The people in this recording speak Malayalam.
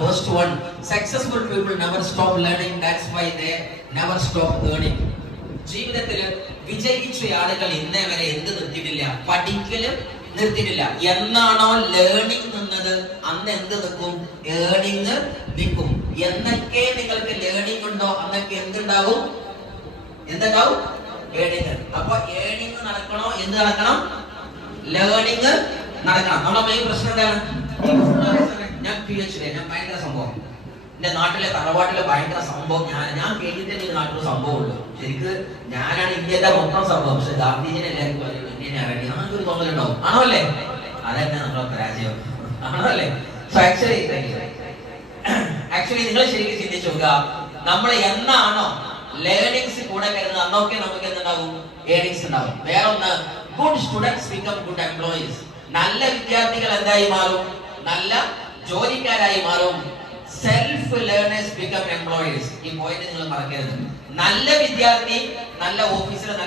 First one, successful people never stop learning. That's why they never stop earning. ജീവിതത്തിൽ വിജയിച്ച ആളുകൾ ഇന്നേ വരെ എന്ത് നിർത്തിയിട്ടില്ല? പഠിക്കലും നിർത്തിയിട്ടില്ല. എന്നാണോ ലേണിംഗ് നിന്നത് അന്ന് എന്ത് നിൽക്കും? ഏണിംഗ് നിൽക്കും. എന്നൊക്കെ നിങ്ങൾക്ക് ലേണിംഗ് ഉണ്ടോ അന്നൊക്കെ എന്തുണ്ടാവും? എന്തുണ്ടാവും? ഏണിംഗ്. അപ്പൊ ഏണിംഗ് നടക്കണോ? എന്ത് നടക്കണം? ലേണിംഗ് നടക്കണം. നമ്മുടെ മെയിൻ പ്രശ്നം എന്താണ്? ഞാൻ PhD, ഞാൻ ഭയങ്കര സംഭവം, എന്റെ നാട്ടിലെ തറവാട്ടിലെ ഭയങ്കര സംഭവം, ഞാൻ കേട്ടിട്ട് നാട്ടിലെ സംഭവം ഉള്ളൂ. ശരിക്ക് ഞാനാണ് ഇന്ത്യയുടെ മൊത്തം സംഭവം. പക്ഷെ ഗാന്ധിജിനെ എല്ലാവർക്കും അറിയുള്ളൂ, ഇന്ത്യനെ അറിയാം. നമുക്കൊരു തോന്നലുണ്ടാവും. ആണോ അല്ലേ? അതന്നെ നമ്മുടെ പരാജയം. ആണോ അല്ലേ? ആക്ച്വലി നിങ്ങൾ ശരിക്കും ചിന്തിച്ചു നോക്കുക, നമ്മൾ എന്നാണോ ലേണിംഗ്സ് കൂടെ വരുന്നത് അന്നൊക്കെ നമുക്ക് എന്തുണ്ടാവും? ഏണിങ്സ് ഉണ്ടാവും. വേറൊന്ന്, good students become good employees. നല്ല വിദ്യാർത്ഥികൾ എന്തായി മാറും? നല്ല ജോലിക്കാരായി മാറും. Self learners become employees. ഈ പോയിന്റ് നിങ്ങൾ മറക്കരുത്. നല്ല വിദ്യാർത്ഥി നല്ല ഓഫീസർ